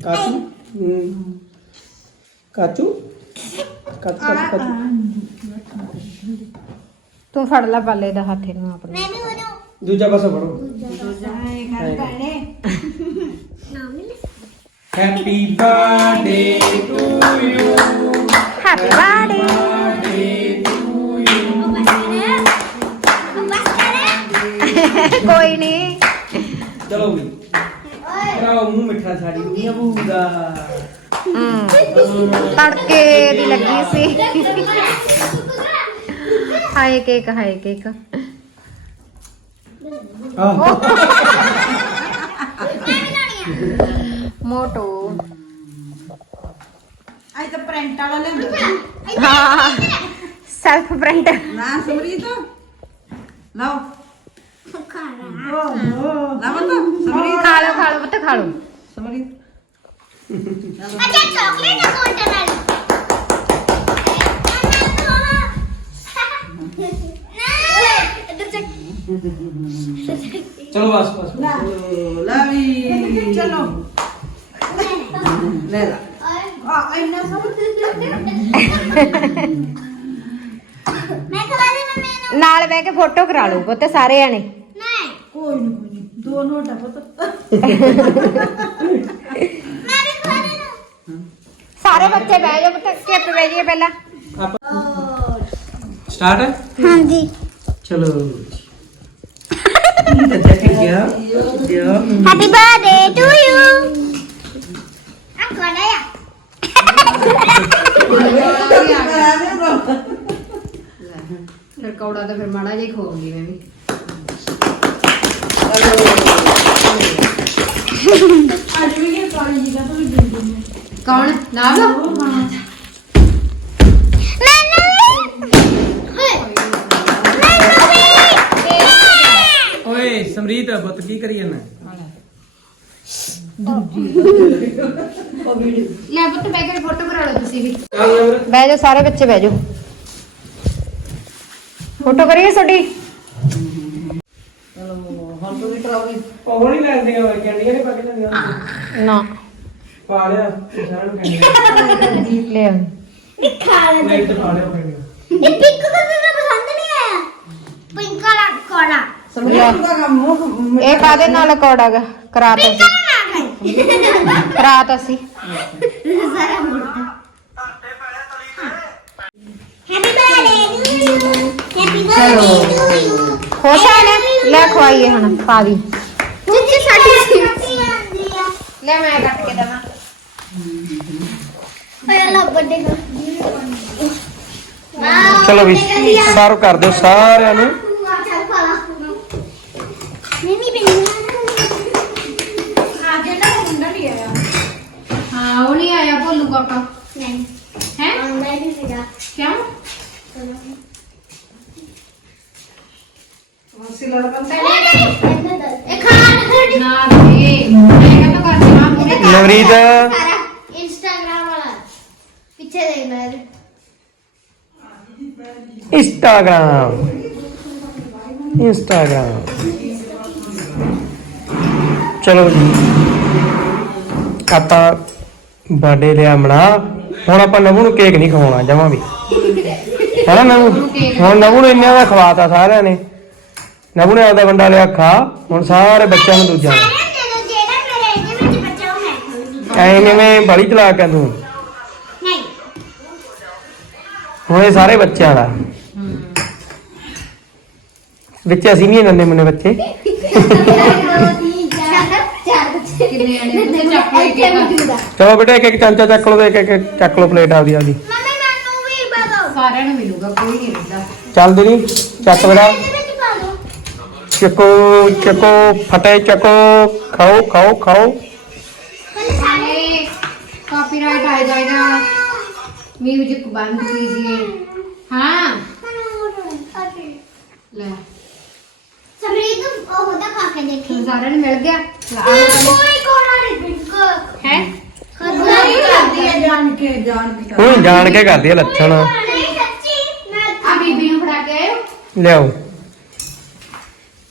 ਕਾਚੂ? ਹਮ। ਕਾਚੂ? ਕਾਚੂ ਕਾਚੂ ਕਾਚੂ
ਤੂੰ ਫੜ ਲੈ ਪਾਲੇ ਦਾ ਹੱਥ ਨੂੰ ਆਪਣੇ।
ਮੈਂ ਵੀ ਉਹਨੂੰ
ਦੂਜਾ ਪਾਸਾ ਫੜੋ।
ਨਾਮ ਨਹੀਂ happy birthday to you happy birthday
ਕੋਈ ਨਹੀਂ
ਚਲੋ ਵੀ। ਕਰਾਓ ਮੂੰਹ ਮਿੱਠਾ ਸਾਡੀ ਮੀਆਂ ਬੂ ਦਾ।
ਹੂੰ ਤੜਕੇ ਦੀ ਲੱਗੀ ਸੀ। ਹਾਏ ਕੇਕ ਹਾਏ ਕੇਕ।
ਆਹ।
ਮੋਟੋ।
ਅੱਜ ਤਾਂ ਪ੍ਰਿੰਟ ਵਾਲਾ ਲਿਆਂਦਾ
ਹਾਂ। Self print.
ਨਾ ਸਮਰੀਤ। ਲਓ।
ਖਾਣਾ
ਨਾ ਬੰਦਾ ਸਮਰੀਤ
ਖਾ ਲਓ ਖਾ ਲਓ ਪੁੱਤ ਖਾ ਲਓ
ਸਮਰੀਤ।
ਅੱਛਾ ਚਾਕਲੇਟ ਆ ਕੋਟਨ ਵਾਲੀ ਇੱਧਰ ਚੱਕ
ਚਲੋ ਬਸ ਬਸ।
ਲਓ ਲਵੀ। ਚਲੋ। ਲੈ ਲਾ। ਆ ਇੰਨਾ ਸਭ
ਮੈਂ ਖਵਾ ਦੇ ਮੰਮੀ ਨੂੰ।
ਨਾਲ ਬਹਿ ਕੇ ਫੋਟੋ ਕਰਾ ਲਓ ਪੁੱਤ ਸਾਰੇ ਜਾਣੇ।
ਨਹੀਂ
ਕੋਈ ਨਹੀਂ ਕੋਈ ਨੀ, ਦੋ ਨੋਟਾ ਪੁੱਤ
ਮੈਂ ਵੀ ਖਵਾ ਦੇ ਨਾ
ਸਾਰੇ ਬੱਚੇ ਬਹਿ ਜਾਓ ਪੁੱਤ ਕਿੱਪ ਬਹਿ ਜਾਈਏ ਪਹਿਲਾਂ
ਸਟਾਰਟ ਹੈ
ਹਾਂਜੀ
ਚਲੋ ਇਹ ਤਾਂ ਜੱਟ ਗਿਆ ਗਿਆ
ਹੈਪੀ ਬਰਥਡੇ ਟੂ ਯੂ ਆ ਕੋਣਾ
ਕੌਣ? ਨਾਮ
ਓਏ ਸਮਰੀਤ ਬਤ ਕੀ ਕਰੀ ਜਾਂਦਾ?
ਲੈ ਪੁੱਤ ਬਹਿ ਕੇ ਫੋਟੋ ਕਰਾ ਲਓ ਤੁਸੀਂ ਵੀ। ਬਹਿ ਜਾਓ ਸਾਰੇ ਬੱਚੇ ਬਹਿ ਜਾਓ। ਫੋਟੋ ਕਰੀਏ ਤੁਹਾਡੀ?
ਹੁਣ ਤੁਸੀਂ ਕਰਾਓਗੇ
ਉਹ ਨਹੀਂ ਲੈਂਦੀਆਂ ਵਾ ਕੈਂਡੀਆਂ ਨਹੀਂ ਪਾ ਕੇ ਲੈਂਦੀਆਂ
ਨਾ।
ਪਾ ਲਿਆ ਸਾਰਿਆਂ ਨੂੰ ਕੈਂਡੀਆਂ।
ਲੈ ਆਉਂ
ਦਿਖਾ ਦੇ
ਨਹੀਂ ਤੇ। ਪਾ ਲਿਆ ਕੈਂਡੀਆਂ।
ਇਹ ਪਿੰਕ ਕਲਰ ਦਾ ਪਸੰਦ ਨਹੀਂ ਆਇਆ। ਪਿੰਕ ਵਾਲਾ ਕੋੜਾ।
ਸਮਰੀਤ ਦਾ ਕੰਮ
ਇਹ ਕਾਦੇ ਨਾਲ ਕੌੜਾ ਗਾ? ਕਰਾ ਤਾ
ਪਿੰਕ ਵਾਲਾ ਨਾ ਖਾਈ।
ਕਰਾ ਤਾ ਸੀ।
ਸਾਰਾ ਮੁਰਦਾ happy birthday to you happy birthday to you
ਖੁਸ਼ ਆ ਨੇ? ਲੈ ਖਵਾਈਏ ਹੁਣ ਪਾ ਦੀ।
ਜਿੱਥੇ ਸਾਡੀ ਸੀ।
ਲੈ ਮੈਂ ਕੱਟ ਕੇ ਦਵਾਂ।
ਪਹਿਲਾ ਕਰ ਵਾਓ
ਚਲੋ ਵੀ ਸਰਵ ਕਰ ਦਿਓ ਸਾਰਿਆਂ ਨੂੰ।
ਵੀ
ਹਾਂ ਉਹ ਨਹੀਂ ਆਇਆ ਭੋਲੂ ਕਾਕਾ।
ਨਹੀਂ।
ਹੈ?
ਆਉਂਦਾ ਨਹੀਂ ਸੀਗਾ।
ਕਿਉਂ?
ਅਸੀਂ ਲੜਕਾ
ਇਹ ਖਾਣ
ਨਾ ਦੇ ਮੈਂ ਤਾਂ ਕਰ ਜਮਾ ਪੂਰੇ
ਨਵਰੀਤ।
ਇੰਸਟਾਗ੍ਰਾਮ ਵਾਲਾ। ਪਿੱਛੇ ਦੇਖਣਾ ਇਹਦੇ।
ਇੰਸਟਾਗ੍ਰਾਮ ਇੰਸਟਾਗ੍ਰਾਮ ਚਲੋ ਜੀ। ਆਪਾਂ ਬਰਥਡੇ ਲਿਆ ਮਨਾ ਹੁਣ ਆਪਾਂ ਨਵੂ ਨੂੰ ਕੇਕ ਨਹੀਂ ਖਵਾਉਣਾ ਜਮਾ ਵੀ। ਹਣਾ ਨਵੂ? ਹੁਣ ਨਵੂ ਨੂੰ ਇੰਨਾ ਦਾ ਖਵਾਤਾ ਸਾਰਿਆਂ ਨੇ। ਨਵੂ ਨੇ ਆਪਦਾ ਵੰਡਾ ਲਿਆ ਖਾ ਹੁਣ ਸਾਰੇ ਬੱਚਿਆਂ ਨੂੰ ਦੂਜਾ।
ਦਿਓ, ਜਿਹੜਾ ਮੇਰੇ ਇਹਦੇ ਵਿੱਚ ਬੱਚਾ ਉਹ ਮੈਂ ਖਾਊਂਗੀ
ਐ ਕਿਵੇਂ ਬੜੀ ਚਲਾਕ ਆ ਤੂੰ?
ਨਹੀਂ।
ਹੁਣ ਇਹ ਸਾਰੇ ਬੱਚਿਆਂ ਦਾ ਵਿੱਚ ਅਸੀਂ ਨਹੀਂ ਨੰਨੇ ਮੁੰਨੇ ਬੱਚੇ।
ਕਿੰਨੇ ਆਣੇ ਉੱਥੇ ਚੱਕ ਲੈ ਕੇ
ਚਲੋ ਬੇਟਾ ਇੱਕ ਇੱਕ ਚਮਚਾ ਚੱਕ ਲਓ ਤੇ ਇੱਕ ਇੱਕ ਚੱਕ ਲਓ ਪਲੇਟ ਆਪਦੀ ਆਪਦੀ।
ਮੰਮੀ ਮੈਨੂੰ ਵੀ ਬਤਾਓ
ਸਾਰਿਆਂ ਨੂੰ ਮਿਲੂਗਾ ਕੋਈ ਨਹੀਂ
ਚੱਲਦੀ ਨਹੀਂ ਚੱਕ ਬੇਟਾ। ਚੱਕੋ ਚੱਕੋ ਫਟੇ ਚੱਕੋ ਖਾਓ ਖਾਓ ਖਾਓ
ਪਹਿਲੇ ਸਾਰੇ
अरे कॉपीराइट आ जाएगा म्यूजिक बंद कीजिए हाँ ले
ਸਮਰੀਤ ਉਹ ਉਹਦਾ ਖਾ ਕੇ ਦੇਖੀ
तो सारे ने मिल गया ला, आ
ਕੋਈ
वाले।
ਕੋਣਾ ਨਹੀਂ ਬਿਲਕੁਲ
है
ਖਤਮ
ਕਰਦੀ ਹੈ ਜਾਣ ਕੇ ਜਾਣ ਕੇ ਕਰਦੀ
ਹੁਣ ਜਾਣ ਕੇ ਕਰਦੀ ਆ ਲੱਛਣ
ਨਹੀਂ ਸੱਚੀ ਮੈਂ
आ बीबी नु फड़ा के आयो
ਲਿਆਓ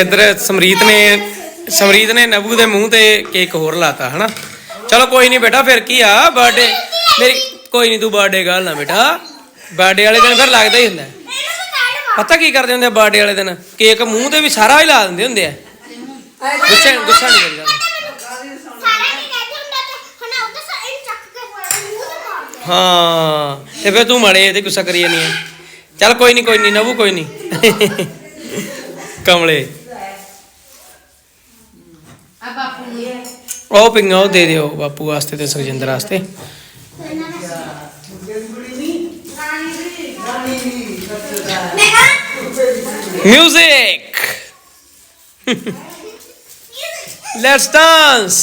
ਇਧਰ ਸਮਰੀਤ ਨੇ ਸਮਰੀਤ ਨੇ ਨਬੂ ਦੇ ਮੂੰਹ ਤੇ ਕੇਕ ਹੋਰ ਲਾਤਾ ਹਨਾ? ਚਲੋ ਕੋਈ ਨਹੀਂ ਬੇਟਾ ਫਿਰ ਕੀ ਆ? ਬਰਥਡੇ ਮੇਰੀ ਕੋਈ ਨਹੀਂ ਤੂੰ ਬਰਥਡੇ ਗੱਲ ਨਾ ਬੇਟਾ। ਬਰਥਡੇ ਵਾਲੇ ਦਿਨ ਫਿਰ ਲੱਗਦਾ ਹੀ ਹੁੰਦਾ। ਪਤਾ ਕੀ ਕਰਦੇ ਹੁੰਦੇ ਆ ਬਰਥਡੇ ਵਾਲੇ ਦਿਨ? ਕੇਕ ਮੂੰਹ ਤੇ ਵੀ ਸਾਰਾ ਹੀ ਲਾ ਦਿੰਦੇ ਹੁੰਦੇ ਆ। ਗੁੱਸਾ ਗੁੱਸਾ ਨਹੀਂ ਕਰੀਦਾ। ਹਾਂ ਤੇ ਫਿਰ ਤੂੰ ਮੜੇ ਤੇ ਗੁੱਸਾ ਕਰੀ ਜਾਨੀ ਆ। ਚੱਲ ਕੋਈ ਨਹੀਂ ਕੋਈ ਨਹੀਂ ਨਵੂ ਕੋਈ ਨਹੀਂ। ਕਮਲੇ।
ਆ ਬਾਪੂ ਨੂੰ
ਉਹ ਪਿੰਗਾ ਉਹ ਦੇ ਦਿਓ ਬਾਪੂ ਵਾਸਤੇ ਤੇ ਸੁਖਜਿੰਦਰ ਵਾਸਤੇ।
ਕਹਾਂ
ਮਿਊਜ਼ਿਕ ਲੈਟਸ ਡਾਂਸ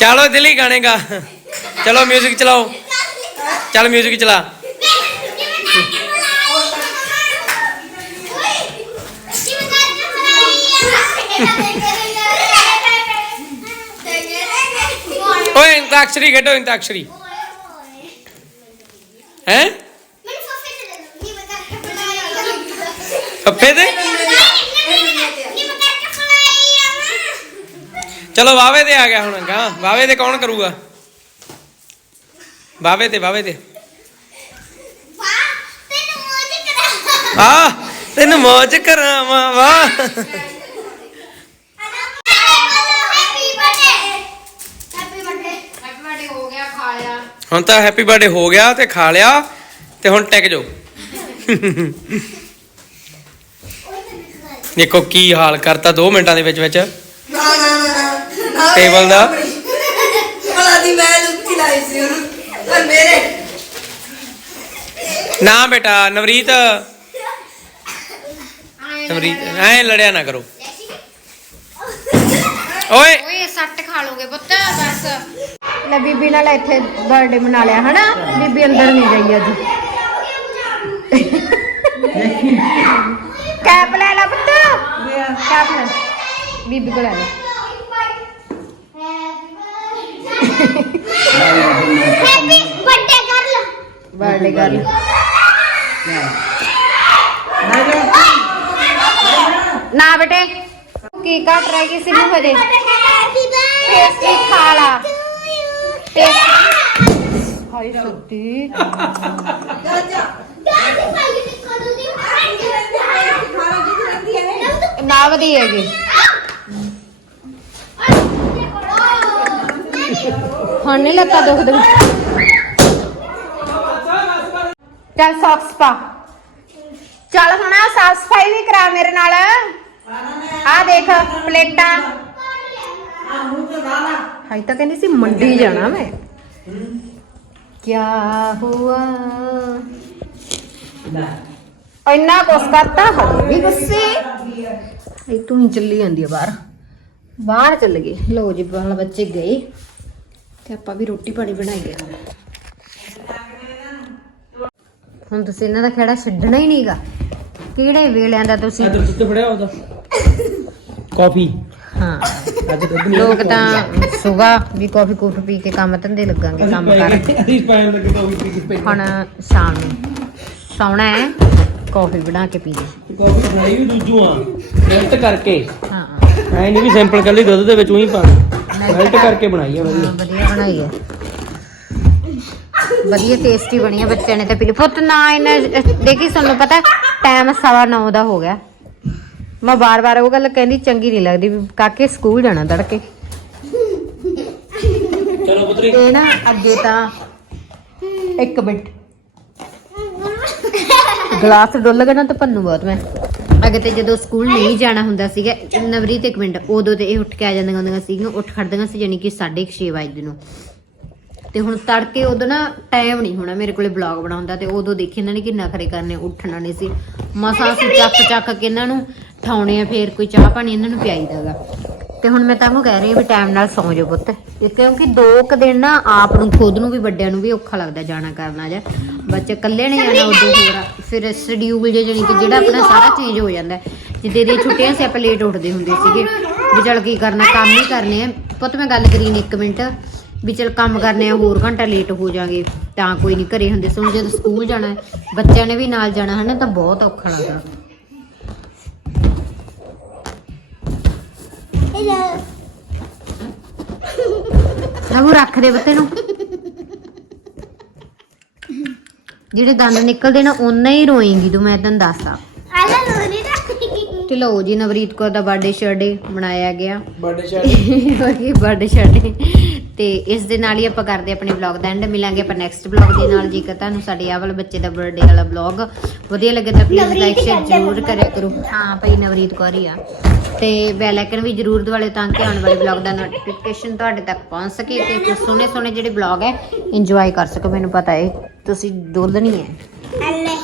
ਚਲੋ ਦਿੱਲੀ ਗਾਣੇ ਗਾ ਚਲੋ 뮤직 ਚਲਾਓ ਚੱਲ 뮤직 ਚਲਾ ਓਏ ਇੰਤਾਕਸ਼ਰੀ ਖੇਡੋ ਇੰਤਾਕਸ਼ਰੀ ਹੈ ਖੱਪੇ ਤੇ ਚਲੋ ਵਾਵੇ ਤੇ ਆ ਗਿਆ ਹੁਣ ਗਾ ਵਾਵੇ ਤੇ ਕੌਣ ਕਰੂਗਾ? ਵਾਵੇ ਤੇ ਵਾਵੇ ਤੇ। ਆ, ਤੈਨੂੰ ਮੌਜ ਕਰਾਵਾਂ, ਵਾਹ। ਹੁਣ ਤਾਂ ਹੈਪੀ ਬਰਥਡੇ ਹੋ ਗਿਆ ਤੇ ਖਾ ਲਿਆ ਤੇ ਹੁਣ ਟਿਕ ਜਾਓ। ਦੇਖੋ ਕੀ ਹਾਲ ਕਰਤਾ 2 ਮਿੰਟਾਂ ਦੇ ਵਿੱਚ ਵਿੱਚ।
ਨਾ ਨਾ ਨਾ ਨਾ।
ਟੇਬਲ ਦਾ।
ਬਲਾ ਦੀ ਮੈਂ ਲੁੱਟੀ ਲਾਈ ਸੀ ਉਹਨੂੰ। ਪਰ ਮੇਰੇ
ਨਾ ਬੇਟਾ ਨਵਰੀਤ। ਨਵਰੀਤ ਐ ਲੜਿਆ ਨਾ ਕਰੋ। ਓਏ।
ਓਏ ਸੱਟ ਖਾ ਲੋਗੇ ਪੁੱਤ ਬਸ। ਲੈ ਬੀਬੀ ਨਾਲ ਇੱਥੇ ਬਰਥਡੇ ਮਨਾ ਲਿਆ ਹਨਾ? ਬੀਬੀ ਅੰਦਰ ਨਹੀਂ ਗਈ ਅੱਜ। ਕੈਪ ਲੈ ਲੈ ਪੁੱਤ। ਕੈਪ ਲੈ। ਬੀਬੀ ਕੋਲ ਲੈ ਲੈ
ਹੈਪੀ ਬਰਥਡੇ ਕਰ ਲੋ
ਬਰਥਡੇ ਕਰ ਨਾ ਬੇਟੇ ਕੀ ਕੱਟ ਰਿਹਾ ਕਿਸੇ ਨੂੰ ਹਜੇ।
ਹੈਪੀ
ਪੇਸਟਰੀ ਖਾ ਲਾ। ਹਾਈ ਸੱਤੀ
ਜਾ ਜਾ।
ਦਾਦੀ ਭਾਈ ਨੇ ਕਦੋਂ ਦੀ
ਖਾਣਾ ਜਿੱਦ ਰਹਿੰਦੀ
ਵਧੀ ਹੈਗੀ। ਹੁਣ ਨਹੀਂ ਲੱਤਾਂ ਦੁਖਦੇ ਚੱਲ ਸੌਕਸ ਪਾ। ਚੱਲ ਹੁਣ ਆ ਸਾਫ਼ ਸਫ਼ਾਈ ਵੀ ਕਰਾ ਮੇਰੇ ਨਾਲ। ਆ ਦੇਖ ਪਲੇਟਾਂ। ਹਾਈ ਤਾਂ ਕਹਿੰਦੀ ਸੀ ਮੰਡੀ ਜਾਣਾ ਮੈਂ। ਕਿਆ ਹੁਆ। ਇੰਨਾ ਕੁਛ ਕਰਤਾ ਹਜੇ ਵੀ ਗੁੱਸੇ। ਇਹ ਤੂੰ ਹੀ ਚੱਲੀ ਜਾਂਦੀ ਆ ਬਾਹਰ। ਬਾਹਰ ਚੱਲ ਗਏ ਲੋ ਜੀ ਬਾਲ ਬੱਚੇ ਗਏ। ਤੇ ਆਪਾਂ ਵੀ ਰੋਟੀ ਪਾਣੀ ਬਣਾਈਏ ਹੁਣ ਤੁਸੀਂ ਇਹਨਾਂ ਦਾ ਖੇੜਾ ਛੱਡਣਾ ਹੀ ਨਹੀਂਗਾ ਕਿਹੜੇ ਵੇਲਿਆਂ ਦਾ ਤੁਸੀਂ?
ਅੱਜ ਦੁੱਧ ਫੜਿਆ ਉਹਦਾ। ਕਾਫੀ।
ਹਾਂ।
ਅੱਜ ਦੁੱਧ ਨਹੀਂ
ਲੋਕ ਤਾਂ ਸਵੇਰ ਵੀ ਕਾਫੀ ਕੂਫੀ ਪੀ ਕੇ ਕੰਮ ਧੰਦੇ ਲੱਗਾਂਗੇ ਕੰਮ ਕਰ।
ਅਸੀਂ ਪੈਣ ਲੱਗੇ ਕਾਫੀ ਪੀ ਕੇ ਪਈ
ਹੁਣ ਸ਼ਾਮ ਨੂੰ ਸੌਣਾ ਹੈ। ਕਾਫੀ ਬਣਾ ਕੇ ਪੀ ਲਈ
ਕਾਫੀ ਬਣਾਈ ਵੀ ਦੂਜੂ ਆ। ਮੈਲਟ ਕਰਕੇ।
ਹਾਂ
ਐ ਨਹੀਂ ਵੀ ਸਿੰਪਲ ਕੱਲੀ ਦੁੱਧ ਦੇ ਵਿੱਚ ਉਹੀ ਪਾ ਮੈਲਟ ਕਰਕੇ ਬਣਾਈ ਆ ਵਧੀਆ।
ਹਾਂ, ਵਧੀਆ ਬਣਾਈ ਹੈ ਵਧੀਆ ਟੇਸਟੀ ਬਣੀ ਹੈ ਬੱਚਿਆਂ ਨੇ ਤਾਂ ਪੀ ਲਈ। ਪੁੱਤ ਨਾ ਇਹਨਾਂ ਦੇਖੀ ਤੁਹਾਨੂੰ ਪਤਾ ਟਾਈਮ ਸਵਾ ਨੌ ਦਾ ਹੋ ਗਿਆ। ਮੈਂ ਬਾਰ-ਬਾਰ ਉਹ ਗੱਲ ਕਹਿੰਦੀ ਚੰਗੀ ਨਹੀਂ ਲੱਗਦੀ ਵੀ ਕਾਕੇ ਸਕੂਲ ਜਾਣਾ ਤੜਕੇ।
ਚਲੋ ਪੁੱਤਰੀ।
ਇਹ ਨਾ ਅੱਗੇ ਤਾਂ ਇੱਕ ਮਿੰਟ। ਗਲਾਸ ਡੁੱਲ ਗਿਆ ਨਾ ਤਾਂ ਪੰਨੂ ਬਹੁਤ ਮੈਂ। ਅੱਗੇ ਤੇ ਜਦੋਂ ਸਕੂਲ ਨਹੀਂ ਜਾਣਾ ਹੁੰਦਾ ਸੀਗਾ, ਨਵਰੀਤ ਇੱਕ ਮਿੰਟ, ਉਦੋਂ ਤੇ ਇਹ ਉੱਠ ਕੇ ਆ ਜਾਂਦੀਆਂ ਹੁੰਦੀਆਂ ਸੀਗੀਆਂ, ਉੱਠ ਖੜਦੀਆਂ ਸੀ ਯਾਨੀ ਕਿ 6:30 ਵਜੇ ਨੂੰ। ਤੇ ਹੁਣ ਤੜਕੇ ਉਦੋਂ ਨਾ ਟਾਈਮ ਨਹੀਂ ਹੋਣਾ ਮੇਰੇ ਕੋਲੇ ਬਲੌਗ ਬਣਾਉਂਦਾ ਤੇ ਉਦੋਂ ਦੇਖੀ ਇਹਨਾਂ ਨੇ ਕਿ ਨਖਰੇ ਕਰਨੇ, ਉੱਠਣਾ ਨਹੀਂ ਸੀ। ਮਸਾਂ ਅਸੀਂ ਚੱਕ ਚੱਕ ਕੇ ਇਹਨਾਂ ਨੂੰ ਠਾਉਣੇ ਆ, ਫੇਰ ਕੋਈ ਚਾਹ ਪਾਣੀ ਇਹਨਾਂ ਨੂੰ ਪਿਆਈਦਾਗਾ ਤੇ ਹੁਣ ਮੈਂ ਤੁਹਾਨੂੰ ਕਹਿ ਰਹੀ ਹਾਂ ਵੀ ਟਾਈਮ ਨਾਲ ਸੌਂ ਜਾਓ ਪੁੱਤ। ਕਿਉਂਕਿ ਦੋ ਕੁ ਦਿਨ ਨਾ ਆਪ ਨੂੰ ਖੁਦ ਨੂੰ ਵੀ ਵੱਡਿਆਂ ਨੂੰ ਵੀ ਔਖਾ ਲੱਗਦਾ ਜਾਣਾ ਕਰਨਾ ਜਾਂ ਬੱਚੇ ਇਕੱਲੇ ਨੇ ਜਾਣਾ ਉਦੋਂ ਹੋਰ। ਫਿਰ ਸ਼ਡਿਊਲ ਜੇ ਜਾਣੀ ਕਿ ਜਿਹੜਾ ਆਪਣਾ ਸਾਰਾ ਚੇਂਜ ਹੋ ਜਾਂਦਾ ਹੈ। ਜਿੱਦੇ ਦੀਆਂ ਛੁੱਟੀਆਂ ਸੀ ਆਪਾਂ ਲੇਟ ਉੱਠਦੇ ਹੁੰਦੇ ਸੀਗੇ। ਵੀ ਚਲ ਕੀ ਕਰਨਾ ਕੰਮ ਹੀ ਕਰਨੇ ਆ। ਪੁੱਤ ਮੈਂ ਗੱਲ ਕਰੀ ਨੀ ਇੱਕ ਮਿੰਟ। ਵੀ ਚਲ ਕੰਮ ਕਰਨੇ ਆ ਹੋਰ ਘੰਟਾ ਲੇਟ ਹੋ ਜਾਾਂਗੇ। ਤਾਂ ਕੋਈ ਨਹੀਂ ਘਰੇ ਹੁੰਦੇ ਸੋ ਜਦੋਂ ਸਕੂਲ ਜਾਣਾ ਹੈ, ਬੱਚਿਆਂ ਨੇ ਵੀ ਨਾਲ ਜਾਣਾ ਹਨਾ ਤਾਂ ਬਹੁਤ ਔਖਾ ਲੱਗਦਾ। ਨਾ ਉਹ ਰੱਖ ਦੇ ਬੱਤੇ ਨੂੰ। ਜਿਹੜੇ ਦੰਦ ਨਿਕਲਦੇ ਨਾ ਓਨਾ ਹੀ ਰੋਏਂਗੀ ਤੂੰ ਮੈਂ ਤੈਨੂੰ ਦੱਸਦਾ
ਆਲਾ ਲੋਰੀ ਦਾ
ਤੇ ਲਓ ਜੀ ਨਵਰੀਤ ਕੌਰ ਦਾ ਬਰਥਡੇ ਸ਼ਰਡੇ ਮਨਾਇਆ ਗਿਆ।
ਬਰਥਡੇ
ਉਹਦੀ ਬਰਥਡੇ ਸ਼ਰਡੇ। ਤੇ ਇਸ ਦੇ ਨਾਲ ਹੀ ਆਪਾਂ ਕਰਦੇ ਆਪਣੇ ਵਲੌਗ ਦਾ ਐਂਡ ਮਿਲਾਂਗੇ ਆਪਾਂ ਨੈਕਸਟ ਵਲੌਗ ਦੇ ਨਾਲ ਜੇਕਰ ਤੁਹਾਨੂੰ ਸਾਡੇ ਆਹ ਵਾਲੇ ਬੱਚੇ ਦਾ ਬਰਥਡੇ ਵਾਲਾ ਵਲੌਗ ਵਧੀਆ ਲੱਗੇ ਤਾਂ ਪਲੀਜ਼ ਲਾਈਕ ਸ਼ੇਅਰ ਜ਼ਰੂਰ ਕਰਿਆ ਕਰੋ। ਹਾਂ ਭਾਈ ਨਵਰੀਤ ਕੌਰ ਹੀ ਆ। ਤੇ ਬੈਲ ਆਈਕਨ ਵੀ ਜ਼ਰੂਰ ਦਵਾਲੇ ਤਾਂ ਕਿ ਆਉਣ ਵਾਲੇ ਵਲੌਗ ਦਾ ਨੋਟੀਫਿਕੇਸ਼ਨ ਤੁਹਾਡੇ ਤੱਕ ਪਹੁੰਚ ਸਕੇ ਤੇ ਤੁਸੀਂ ਸੋਹਣੇ ਸੋਹਣੇ ਜਿਹੜੇ ਵਲੌਗ ਹੈ ਇੰਜੋਏ ਕਰ ਸਕੋ, ਮੈਨੂੰ ਪਤਾ ਹੈ ਤੁਸੀਂ ਡੋਲਣੀ ਹੈ।
ਆਲਾ